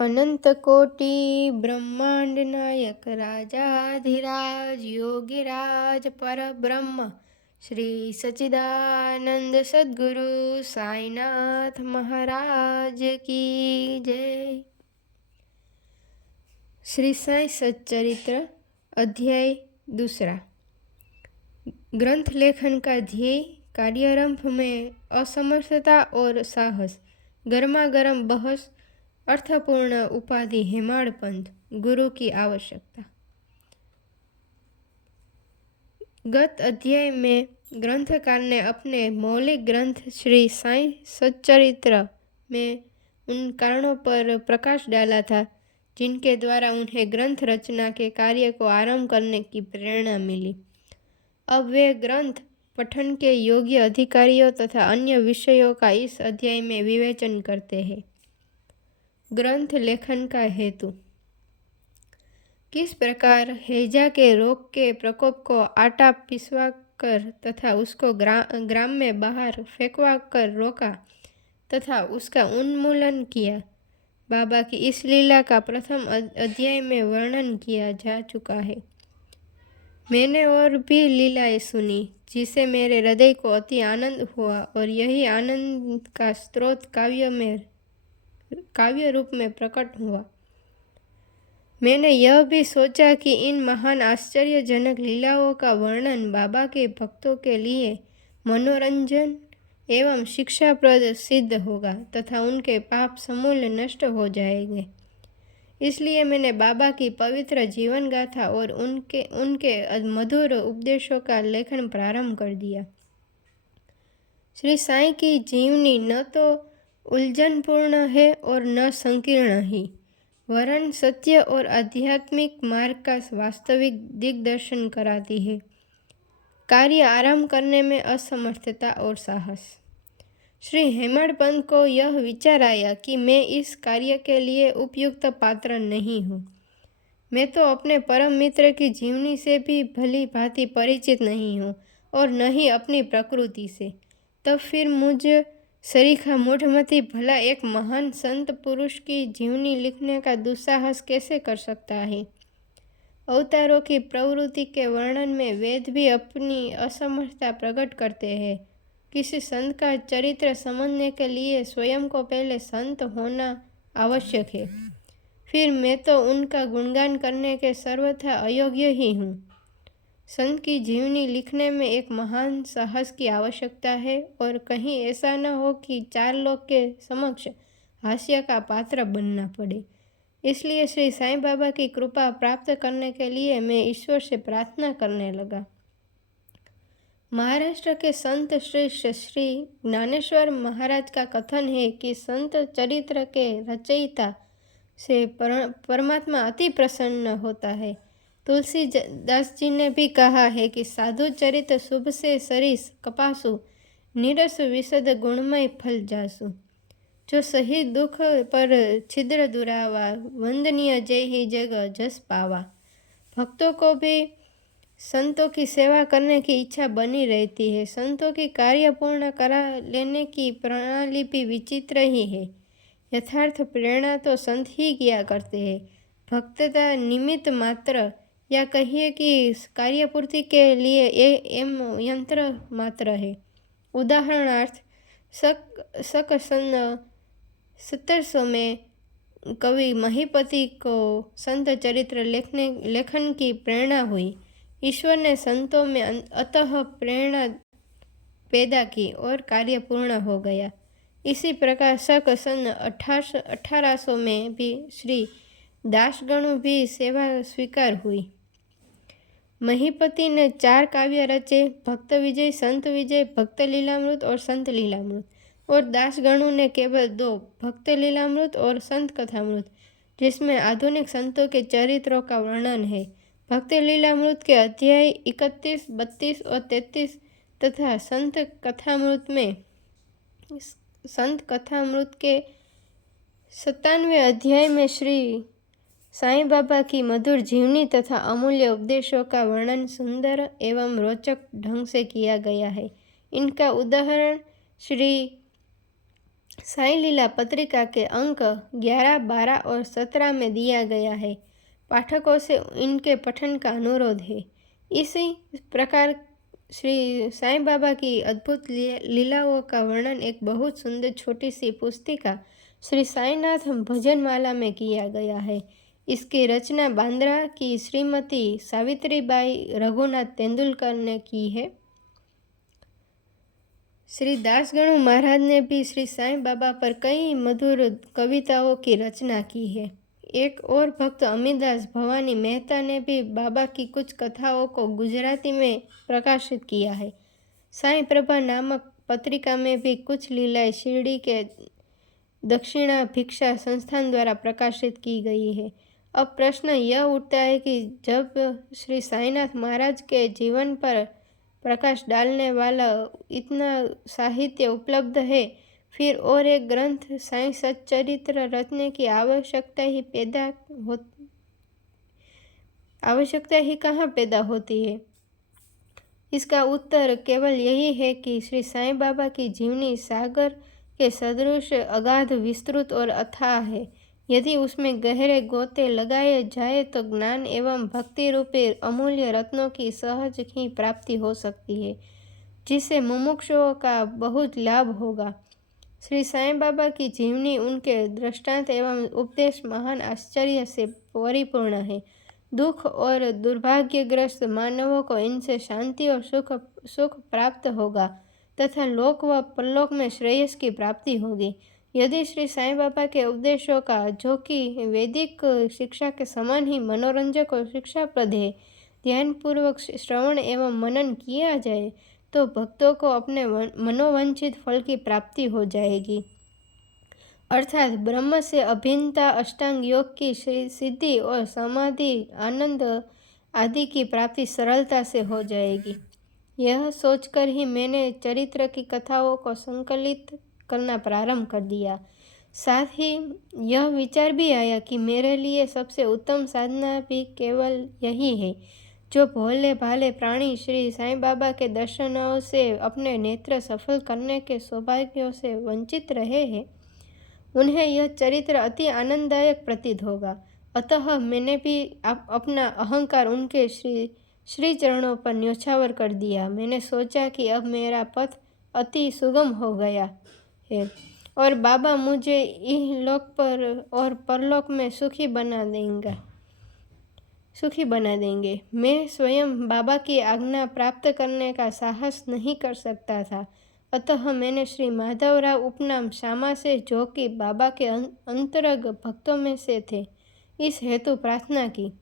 अनंत कोटि ब्रह्मांड नायक राजाधिराज योगिराज परब्रह्म श्री सच्चिदानंद सद्गुरु साईनाथ महाराज की जय। श्री साई सच्चरित्र अध्याय दूसरा। ग्रंथ लेखन का ध्येय कार्यारंभ में असमर्थता और साहस, गर्मा गर्म बहस, अर्थपूर्ण उपाधि हेमाड़ पंथ, गुरु की आवश्यकता। गत अध्याय में ग्रंथकार ने अपने मौलिक ग्रंथ श्री साई सच्चरित्र में उन कारणों पर प्रकाश डाला था जिनके द्वारा उन्हें ग्रंथ रचना के कार्य को आरंभ करने की प्रेरणा मिली। अब वे ग्रंथ पठन के योग्य अधिकारियों तथा अन्य विषयों का इस अध्याय में विवेचन करते हैं। ग्रंथ लेखन का हेतु। किस प्रकार हैजा के रोग के प्रकोप को आटा पिसवा कर तथा उसको ग्राम में बाहर फेंकवा कर रोका तथा उसका उन्मूलन किया, बाबा की इस लीला का प्रथम अध्याय में वर्णन किया जा चुका है। मैंने और भी लीलाएं सुनी जिसे मेरे हृदय को अति आनंद हुआ और यही आनंद का स्रोत काव्य रूप में प्रकट हुआ। मैंने यह भी सोचा कि इन महान आश्चर्यजनक लीलाओं का वर्णन बाबा के भक्तों के लिए मनोरंजन एवं शिक्षाप्रद सिद्ध होगा तथा उनके पाप समूल नष्ट हो जाएंगे। इसलिए मैंने बाबा की पवित्र जीवन गाथा और उनके मधुर उपदेशों का लेखन प्रारंभ कर दिया। श्री साईं की जीवनी न तो उलझनपूर्ण है और न संकीर्ण ही, वरन सत्य और आध्यात्मिक मार्ग का वास्तविक दिग्दर्शन कराती है। कार्य आरंभ करने में असमर्थता और साहस। श्री हेमड़ पंत को यह विचार आया कि मैं इस कार्य के लिए उपयुक्त पात्र नहीं हूँ। मैं तो अपने परम मित्र की जीवनी से भी भली भांति परिचित नहीं हूँ और न ही अपनी प्रकृति से। तब फिर मुझ सरीखा मूढ़मती भला एक महान संत पुरुष की जीवनी लिखने का दुस्साहस कैसे कर सकता है। अवतारों की प्रवृत्ति के वर्णन में वेद भी अपनी असमर्थता प्रकट करते हैं। किसी संत का चरित्र समझने के लिए स्वयं को पहले संत होना आवश्यक है। फिर मैं तो उनका गुणगान करने के सर्वथा अयोग्य ही हूँ। संत की जीवनी लिखने में एक महान साहस की आवश्यकता है और कहीं ऐसा न हो कि चार लोग के समक्ष हास्य का पात्र बनना पड़े। इसलिए श्री साईं बाबा की कृपा प्राप्त करने के लिए मैं ईश्वर से प्रार्थना करने लगा। महाराष्ट्र के संत श्रेष्ठ श्री ज्ञानेश्वर महाराज का कथन है कि संत चरित्र के रचयिता से परमात्मा अति प्रसन्न होता है। तुलसीदास जी ने भी कहा है कि साधु चरित शुभ से सरिस कपासु, नीरस विशद गुणमय फल जासु। जो सही दुख पर छिद्र दुरावा, वंदनीय जय ही जग जस पावा। भक्तों को भी संतों की सेवा करने की इच्छा बनी रहती है। संतों की कार्य पूर्ण करा लेने की प्रणाली भी विचित्र ही है। यथार्थ प्रेरणा तो संत ही किया करते हैं। भक्तता निमित्त मात्र या कहिए कि कार्यपूर्ति के लिए एम यंत्र मात्र है। उदाहरणार्थ सक सन 1700 में कवि महीपति को संत चरित्र लेखन की प्रेरणा हुई। ईश्वर ने संतों में अतः प्रेरणा पैदा की और कार्य पूर्ण हो गया। इसी प्रकार सक सन 1800 में भी श्री दासगणु भी सेवा स्वीकार हुई। महीपति ने 4 काव्य रचे, भक्त विजय, संत विजय, भक्त लीलामृत और संत लीलामृत, और दासगणु ने केवल 2, भक्त लीलामृत और संत कथामृत, जिसमें आधुनिक संतों के चरित्रों का वर्णन है। भक्त लीलामृत के अध्याय 31, 32 और 33 तथा संत कथामृत के 97वें अध्याय में श्री साईं बाबा की मधुर जीवनी तथा अमूल्य उपदेशों का वर्णन सुंदर एवं रोचक ढंग से किया गया है। इनका उदाहरण श्री साई लीला पत्रिका के अंक 11, 12 और 17 में दिया गया है। पाठकों से इनके पठन का अनुरोध है। इसी प्रकार श्री साईं बाबा की अद्भुत लीलाओं का वर्णन एक बहुत सुंदर छोटी सी पुस्तिका श्री साईनाथ भजनमाला में किया गया है। इसकी रचना बांद्रा की श्रीमती सावित्रीबाई रघुनाथ तेंदुलकर ने की है। श्री दासगणु महाराज ने भी श्री साईं बाबा पर कई मधुर कविताओं की रचना की है। एक और भक्त अमीदास भवानी मेहता ने भी बाबा की कुछ कथाओं को गुजराती में प्रकाशित किया है। साईं प्रभा नामक पत्रिका में भी कुछ लीलाएं शिरडी के दक्षिणा भिक्षा संस्थान द्वारा प्रकाशित की गई है। अब प्रश्न यह उठता है कि जब श्री साईनाथ महाराज के जीवन पर प्रकाश डालने वाला इतना साहित्य उपलब्ध है, फिर और एक ग्रंथ साईं सच्चरित्र रचने की आवश्यकता ही कहाँ पैदा होती है। इसका उत्तर केवल यही है कि श्री साईं बाबा की जीवनी सागर के सदृश अगाध, विस्तृत और अथाह है। यदि उसमें गहरे गोते लगाए जाए तो ज्ञान एवं भक्ति रूपी अमूल्य रत्नों की सहज ही प्राप्ति हो सकती है, जिससे मुमुक्षुओं का बहुत लाभ होगा। श्री साईं बाबा की जीवनी, उनके दृष्टांत एवं उपदेश महान आश्चर्य से परिपूर्ण है। दुख और दुर्भाग्यग्रस्त मानवों को इनसे शांति और सुख प्राप्त होगा तथा लोक व परलोक में श्रेयस की प्राप्ति होगी। यदि श्री साईं बाबा के उपदेशों का, जो कि वैदिक शिक्षा के समान ही मनोरंजक और शिक्षाप्रद है, ध्यानपूर्वक श्रवण एवं मनन किया जाए तो भक्तों को अपने मनोवांछित फल की प्राप्ति हो जाएगी, अर्थात ब्रह्म से अभिन्नता, अष्टांग योग की सिद्धि और समाधि, आनंद आदि की प्राप्ति सरलता से हो जाएगी। यह सोचकर ही मैंने चरित्र की कथाओं को संकलित करना प्रारंभ कर दिया। साथ ही यह विचार भी आया कि मेरे लिए सबसे उत्तम साधना भी केवल यही है। जो भोले भाले प्राणी श्री साईं बाबा के दर्शनों से अपने नेत्र सफल करने के सौभाग्यों से वंचित रहे हैं, उन्हें यह चरित्र अति आनंददायक प्रतीत होगा। अतः मैंने भी अपना अहंकार उनके श्री चरणों पर न्योछावर कर दिया। मैंने सोचा कि अब मेरा पथ अति सुगम हो गया है और बाबा मुझे इहलोक पर और परलोक में सुखी बना देंगे। मैं स्वयं बाबा की आज्ञा प्राप्त करने का साहस नहीं कर सकता था। अतः मैंने श्री माधवराव उपनाम श्यामा से, जो कि बाबा के अंतरंग भक्तों में से थे, इस हेतु प्रार्थना की।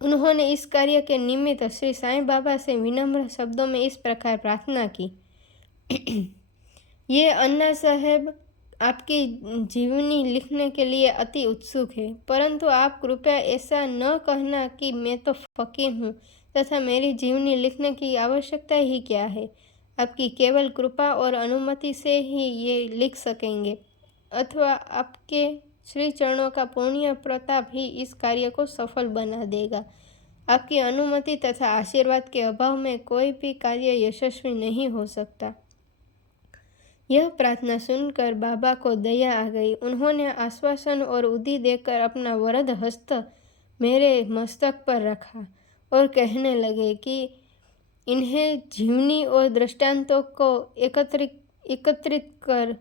उन्होंने इस कार्य के निमित्त श्री साईं बाबा से विनम्र शब्दों में इस प्रकार प्रार्थना की। ये अन्ना साहेब आपकी जीवनी लिखने के लिए अति उत्सुक है, परंतु आप कृपया ऐसा न कहना कि मैं तो फकीर हूँ तथा मेरी जीवनी लिखने की आवश्यकता ही क्या है। आपकी केवल कृपा और अनुमति से ही ये लिख सकेंगे, अथवा आपके श्री चरणों का पुण्य प्रताप ही इस कार्य को सफल बना देगा। आपकी अनुमति तथा आशीर्वाद के अभाव में कोई भी कार्य यशस्वी नहीं हो सकता। यह प्रार्थना सुनकर बाबा को दया आ गई। उन्होंने आश्वासन और उदी देकर अपना वरद हस्त मेरे मस्तक पर रखा और कहने लगे कि इन्हें जीवनी और दृष्टांतों को एकत्रित कर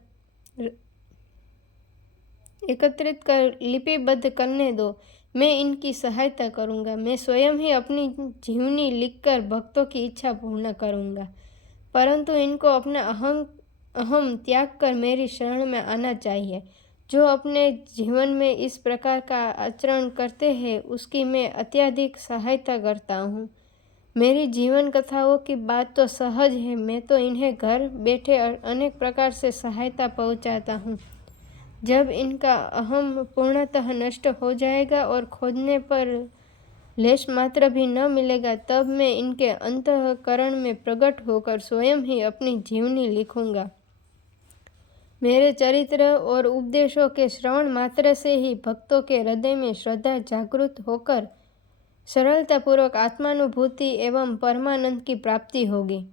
लिपिबद्ध करने दो। मैं इनकी सहायता करूंगा। मैं स्वयं ही अपनी जीवनी लिखकर भक्तों की इच्छा पूर्ण करूंगा, परंतु इनको अपना अहम त्याग कर मेरी शरण में आना चाहिए। जो अपने जीवन में इस प्रकार का आचरण करते हैं, उसकी मैं अत्यधिक सहायता करता हूँ। मेरी जीवन कथाओं की बात तो सहज है, मैं तो इन्हें घर बैठे अनेक प्रकार से सहायता पहुँचाता हूँ। जब इनका अहम पूर्णतः नष्ट हो जाएगा और खोजने पर लेश मात्र भी न मिलेगा, तब मैं इनके अंतःकरण में प्रकट होकर स्वयं ही अपनी जीवनी लिखूंगा। मेरे चरित्र और उपदेशों के श्रवण मात्र से ही भक्तों के हृदय में श्रद्धा जागृत होकर सरलतापूर्वक आत्मानुभूति एवं परमानंद की प्राप्ति होगी।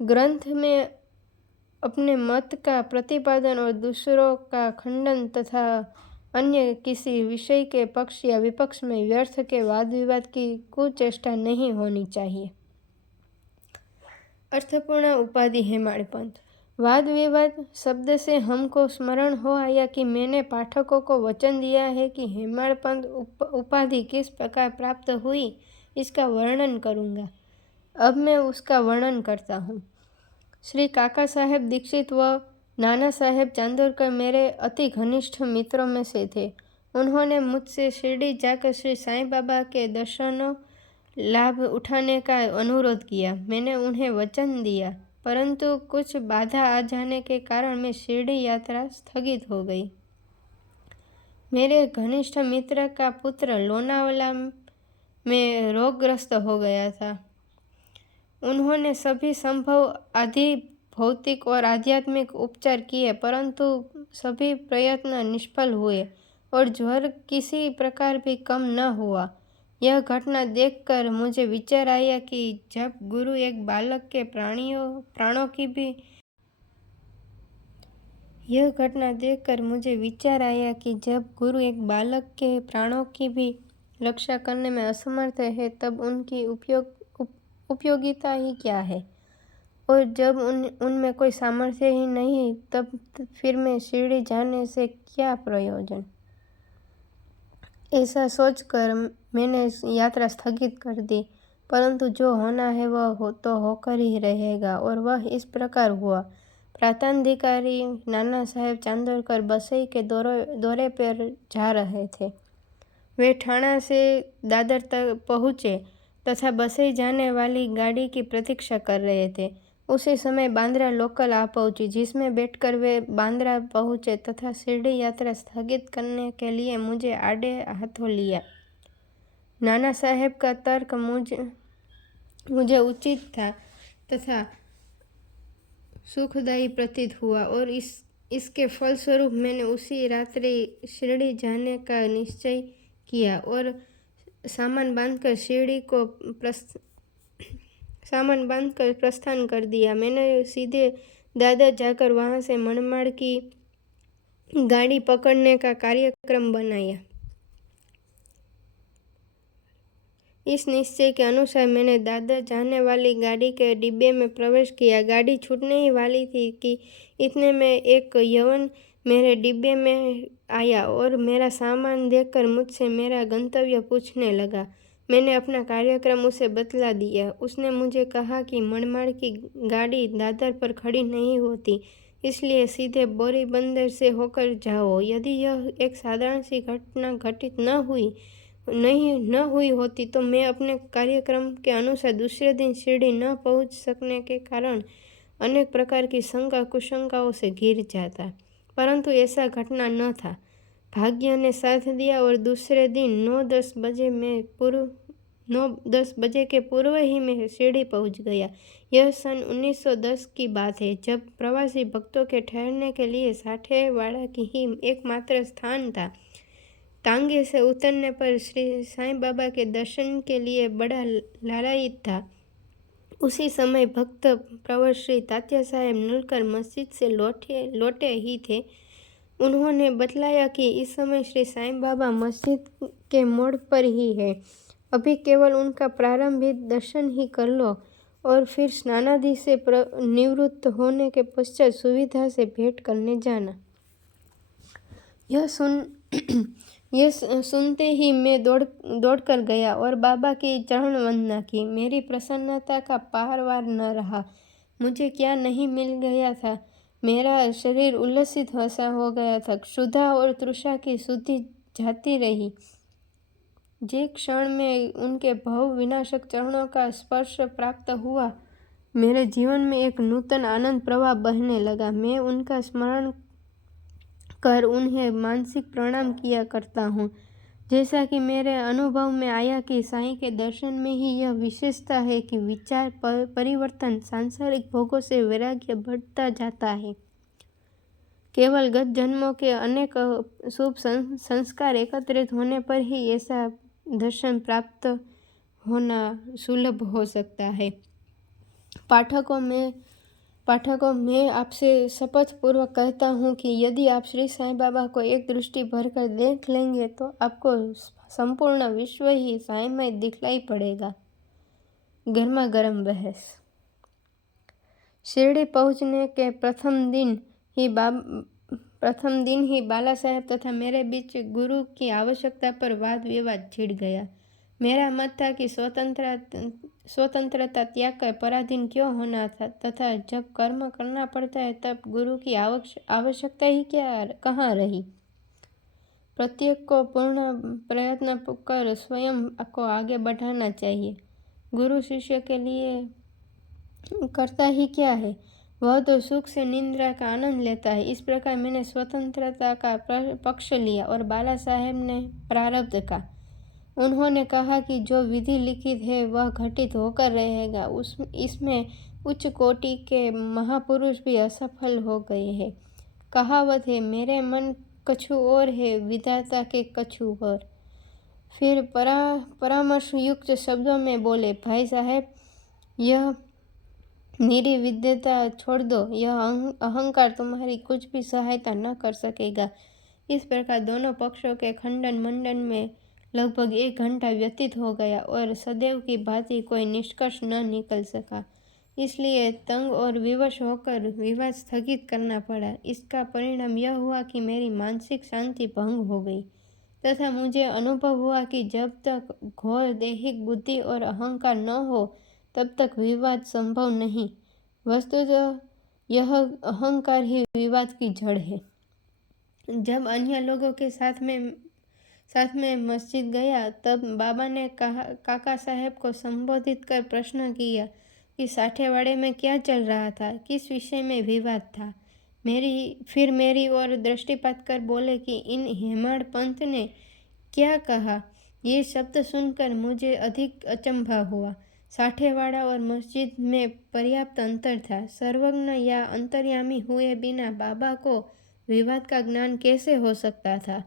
ग्रंथ में अपने मत का प्रतिपादन और दूसरों का खंडन तथा अन्य किसी विषय के पक्ष या विपक्ष में व्यर्थ के वाद विवाद की कुचेष्टा नहीं होनी चाहिए। अर्थपूर्ण उपाधि हेमाड़ पंथ। वाद विवाद शब्द से हमको स्मरण हो आया कि मैंने पाठकों को वचन दिया है कि हेमाड़ पंथ उपाधि किस प्रकार प्राप्त हुई इसका वर्णन करूँगा। अब मैं उसका वर्णन करता हूँ। श्री काका साहेब दीक्षित व नाना साहेब चांदोरकर मेरे अति घनिष्ठ मित्रों में से थे। उन्होंने मुझसे शिरडी जाकर श्री साईं बाबा के दर्शनों लाभ उठाने का अनुरोध किया। मैंने उन्हें वचन दिया, परंतु कुछ बाधा आ जाने के कारण मैं शिरडी यात्रा स्थगित हो गई। मेरे घनिष्ठ मित्र का पुत्र लोनावाला में रोगग्रस्त हो गया था। उन्होंने सभी संभव आदि भौतिक और आध्यात्मिक उपचार किए, परंतु सभी प्रयत्न निष्फल हुए और ज्वर किसी प्रकार भी कम न हुआ। यह घटना देखकर मुझे विचार आया कि जब गुरु एक बालक के प्राणों की भी रक्षा करने में असमर्थ है, तब उनकी उपयोगिता ही क्या है। और जब उनमें कोई सामर्थ्य ही नहीं, तब फिर मैं शिरडी जाने से क्या प्रयोजन। ऐसा सोचकर मैंने यात्रा स्थगित कर दी, परंतु जो होना है वह तो होकर ही रहेगा, और वह इस प्रकार हुआ। प्रांताधिकारी नाना साहेब चांदोरकर बसई के दौरे पर जा रहे थे। वे ठाणा से दादर तक पहुँचे तथा बसई जाने वाली गाड़ी की प्रतीक्षा कर रहे थे। उसी समय बांद्रा लोकल आ पहुंची, जिसमें बैठकर वे बांद्रा पहुंचे तथा शिरडी यात्रा स्थगित करने के लिए मुझे आड़े हाथों लिया। नाना साहेब का तर्क मुझे उचित था तथा सुखदायी प्रतीत हुआ, और इसके फलस्वरूप मैंने उसी रात्रि शिरडी जाने का निश्चय किया और सामान बांधकर प्रस्थान कर दिया। मैंने सीधे दादर जाकर वहां से मनमाड़ की गाड़ी पकड़ने का कार्यक्रम बनाया। इस निश्चय के अनुसार मैंने दादर जाने वाली गाड़ी के डिब्बे में प्रवेश किया। गाड़ी छूटने ही वाली थी कि इतने में एक यवन मेरे डिब्बे में आया और मेरा सामान देखकर मुझसे मेरा गंतव्य पूछने लगा। मैंने अपना कार्यक्रम उसे बतला दिया। उसने मुझे कहा कि मनमाड़ की गाड़ी दादर पर खड़ी नहीं होती, इसलिए सीधे बोरी बंदर से होकर जाओ। यदि यह एक साधारण सी घटना घटित न हुई होती तो मैं अपने कार्यक्रम के अनुसार दूसरे दिन शिरडी न पहुंच सकने के कारण अनेक प्रकार की शंका कुशंकाओं से घिर जाता, परंतु ऐसा घटना न था। भाग्य ने साथ दिया और दूसरे दिन 9-10 बजे के पूर्व ही मैं शिरडी पहुंच गया। यह सन 1910 की बात है, जब प्रवासी भक्तों के ठहरने के लिए साठेवाड़ा की ही एकमात्र स्थान था। टांगे से उतरने पर श्री साईं बाबा के दर्शन के लिए बड़ा लालायित था। उसी समय भक्त प्रवर श्री तात्या साहेब नुलकर मस्जिद से लौटे ही थे। उन्होंने बतलाया कि इस समय श्री साईं बाबा मस्जिद के मोड़ पर ही है। अभी केवल उनका प्रारंभिक दर्शन ही कर लो और फिर स्नानादि से निवृत्त होने के पश्चात सुविधा से भेंट करने जाना। यह सुनते ही मैं दौड़कर गया और बाबा की चरण वंदना की। मेरी प्रसन्नता का पारवार न रहा। मुझे क्या नहीं मिल गया था। मेरा शरीर उल्लसित सा हो गया था। क्षुधा और तृषा की शुद्धि जाती रही। जे क्षण में उनके भव विनाशक चरणों का स्पर्श प्राप्त हुआ, मेरे जीवन में एक नूतन आनंद प्रवाह बहने लगा। मैं उनका स्मरण कर उन्हें मानसिक प्रणाम किया करता हूँ। जैसा कि मेरे अनुभव में आया कि साईं के दर्शन में ही यह विशेषता है कि विचार परिवर्तन, सांसारिक भोगों से वैराग्य बढ़ता जाता है। केवल गत जन्मों के अनेक शुभ संस्कार एकत्रित होने पर ही ऐसा दर्शन प्राप्त होना सुलभ हो सकता है। पाठकों में पाठकों, मैं आपसे शपथ पूर्वक कहता हूँ कि यदि आप श्री साईं बाबा को एक दृष्टि भरकर देख लेंगे तो आपको संपूर्ण विश्व ही साईमय दिखलाई पड़ेगा। गर्मा गर्म बहस। शिरडी पहुंचने के प्रथम दिन ही बाला साहेब तथा मेरे बीच गुरु की आवश्यकता पर वाद विवाद छिड़ गया। मेरा मत था कि स्वतंत्रता त्याग कर पराधीन क्यों होना था, तथा जब कर्म करना पड़ता है तब गुरु की आवश्यकता ही कहाँ रही। प्रत्येक को पूर्ण प्रयत्न कर स्वयं को आगे बढ़ाना चाहिए। गुरु शिष्य के लिए करता ही क्या है, वह तो सुख से निद्रा का आनंद लेता है। इस प्रकार मैंने स्वतंत्रता का पक्ष लिया और बाला साहेब ने प्रारब्ध का। उन्होंने कहा कि जो विधि लिखित है वह घटित होकर रहेगा। इसमें उच्च कोटि के महापुरुष भी असफल हो गए हैं। कहावत है, मेरे मन कछु और है, विधाता के कछु और। फिर परामर्श युक्त शब्दों में बोले, भाई साहब, यह मेरी विद्यता छोड़ दो, यह अहंकार तुम्हारी कुछ भी सहायता न कर सकेगा। इस प्रकार दोनों पक्षों के खंडन मंडन में लगभग 1 घंटा व्यतीत हो गया और सदैव की भांति कोई निष्कर्ष न निकल सका। इसलिए तंग और विवश होकर विवाद स्थगित करना पड़ा। इसका परिणाम यह हुआ कि मेरी मानसिक शांति भंग हो गई तथा मुझे अनुभव हुआ कि जब तक घोर दैहिक बुद्धि और अहंकार न हो तब तक विवाद संभव नहीं। वस्तुतः यह अहंकार ही विवाद की जड़ है। जब अन्य लोगों के साथ में मस्जिद गया तब बाबा ने काका साहेब को संबोधित कर प्रश्न किया कि साठेवाड़े में क्या चल रहा था, किस विषय में विवाद था। फिर मेरी ओर दृष्टिपात कर बोले कि इन हेमाड़ पंत ने क्या कहा। ये शब्द सुनकर मुझे अधिक अचंभा हुआ। साठेवाड़ा और मस्जिद में पर्याप्त अंतर था। सर्वज्ञ या अंतर्यामी हुए बिना बाबा को विवाद का ज्ञान कैसे हो सकता था।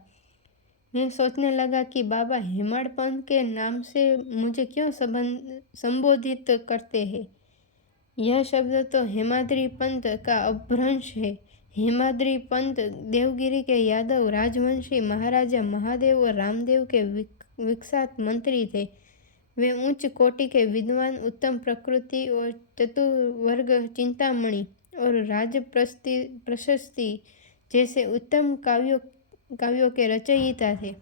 मैं सोचने लगा कि बाबा हेमाड़ पंत के नाम से मुझे क्यों संबोधित करते हैं। यह शब्द तो हेमाद्री पंत का अपभ्रंश है। हेमाद्री पंत देवगिरी के यादव राजवंशी महाराजा महादेव और रामदेव के विख्यात मंत्री थे। वे उच्च कोटि के विद्वान, उत्तम प्रकृति और चतुर्वर्ग चिंतामणि और राज प्रशस्ति जैसे उत्तम काव्यों के रचयिता थे।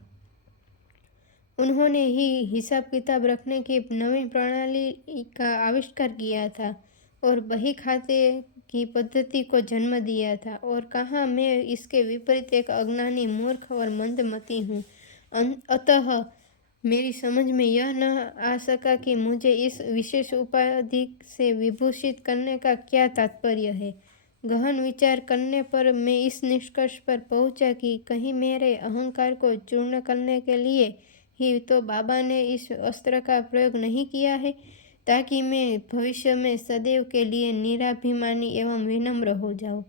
उन्होंने ही हिसाब किताब रखने की नवीन प्रणाली का आविष्कार किया था और बही खाते की पद्धति को जन्म दिया था। और कहाँ मैं इसके विपरीत एक अज्ञानी, मूर्ख और मंदमती हूँ। अतः मेरी समझ में यह न आ सका कि मुझे इस विशेष उपाधि से विभूषित करने का क्या तात्पर्य है। गहन विचार करने पर मैं इस निष्कर्ष पर पहुंचा कि कहीं मेरे अहंकार को चूर्ण करने के लिए ही तो बाबा ने इस अस्त्र का प्रयोग नहीं किया है, ताकि मैं भविष्य में सदैव के लिए निराभिमानी एवं विनम्र हो जाऊं।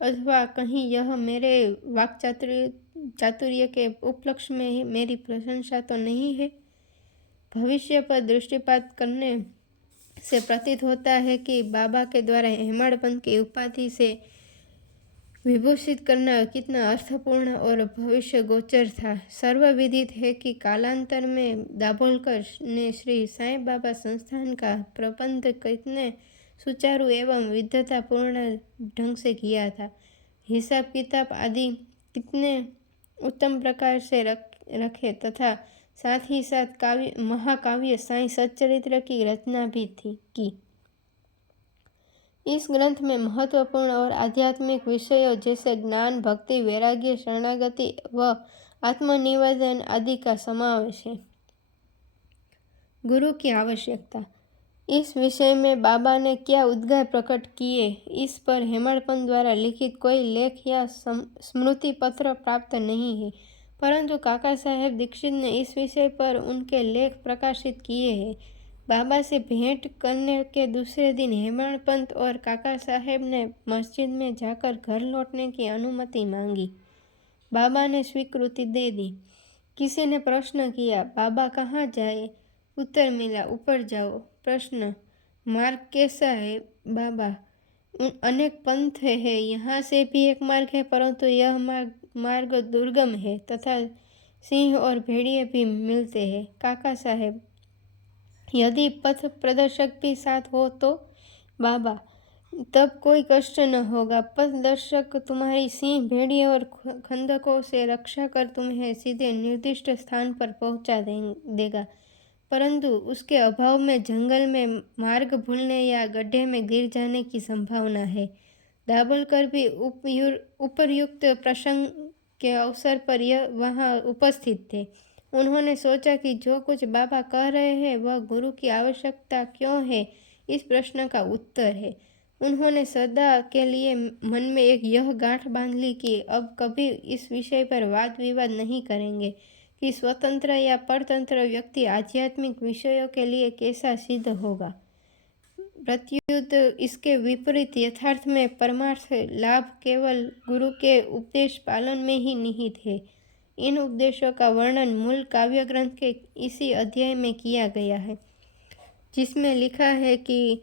अथवा कहीं यह मेरे चातुर्य के उपलक्ष्य में ही मेरी प्रशंसा तो नहीं है। भविष्य पर दृष्टिपात करने से प्रतीत होता है कि बाबा के द्वारा हेमाड़ पंत की उपाधि से विभूषित करना कितना अर्थपूर्ण और भविष्य गोचर था। सर्वविदित है कि कालांतर में दाभोलकर ने श्री साईं बाबा संस्थान का प्रबंध कितने सुचारू एवं विद्वतापूर्ण ढंग से किया था। हिसाब किताब आदि कितने उत्तम प्रकार से रखे तथा साथ ही साथ महाकाव्य साईं सच्चरित्र की रचना भी की। इस ग्रंथ में महत्वपूर्ण और आध्यात्मिक विषयों जैसे ज्ञान, भक्ति, वैराग्य, शरणागति व आत्मनिवेदन आदि का समावेश है। गुरु की आवश्यकता। इस विषय में बाबा ने क्या उद्गार प्रकट किए, इस पर हेमाड़ पंत द्वारा लिखित कोई लेख या स्मृति पत्र प्राप्त नहीं है, परंतु काका साहेब दीक्षित ने इस विषय पर उनके लेख प्रकाशित किए हैं। बाबा से भेंट करने के दूसरे दिन हेमाड़ पंत और काका साहेब ने मस्जिद में जाकर घर लौटने की अनुमति मांगी। बाबा ने स्वीकृति दे दी। किसी ने प्रश्न किया, बाबा कहाँ जाए? उत्तर मिला, ऊपर जाओ। प्रश्न, मार्ग कैसा है? बाबा, अनेक पंथ है, यहाँ से भी एक मार्ग है, परंतु यह मार्ग दुर्गम है तथा सिंह और भेड़िए भी मिलते हैं। काका साहेब, यदि पथ प्रदर्शक भी साथ हो तो? बाबा, तब कोई कष्ट न होगा। पथ दर्शक तुम्हारी सिंह, भेड़िए और खंदकों से रक्षा कर तुम्हें सीधे निर्दिष्ट स्थान पर पहुंचा देगा, परंतु उसके अभाव में जंगल में मार्ग भूलने या गड्ढे में गिर जाने की संभावना है। दाभोलकर भी उपर्युक्त प्रसंग के अवसर पर वहाँ उपस्थित थे। उन्होंने सोचा कि जो कुछ बाबा कह रहे हैं वह गुरु की आवश्यकता क्यों है, इस प्रश्न का उत्तर है। उन्होंने सदा के लिए मन में एक यह गांठ बांध ली कि अब कभी इस विषय पर वाद विवाद नहीं करेंगे कि स्वतंत्र या परतंत्र व्यक्ति आध्यात्मिक विषयों के लिए कैसा सिद्ध होगा। प्रत्युत इसके विपरीत यथार्थ में परमार्थ लाभ केवल गुरु के उपदेश पालन में ही निहित है। इन उपदेशों का वर्णन मूल काव्य ग्रंथ के इसी अध्याय में किया गया है, जिसमें लिखा है कि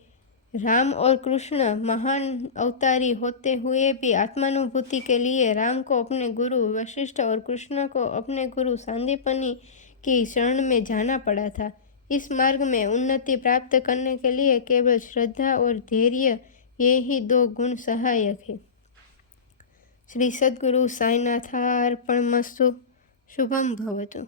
राम और कृष्ण महान अवतारी होते हुए भी आत्मानुभूति के लिए राम को अपने गुरु वशिष्ठ और कृष्ण को अपने गुरु सांदीपनि की शरण में जाना पड़ा था। इस मार्ग में उन्नति प्राप्त करने के लिए केवल श्रद्धा और धैर्य, ये ही दो गुण सहायक है। श्री सद्गुरु साईनाथार्पणमस्तु। शुभम भवतु।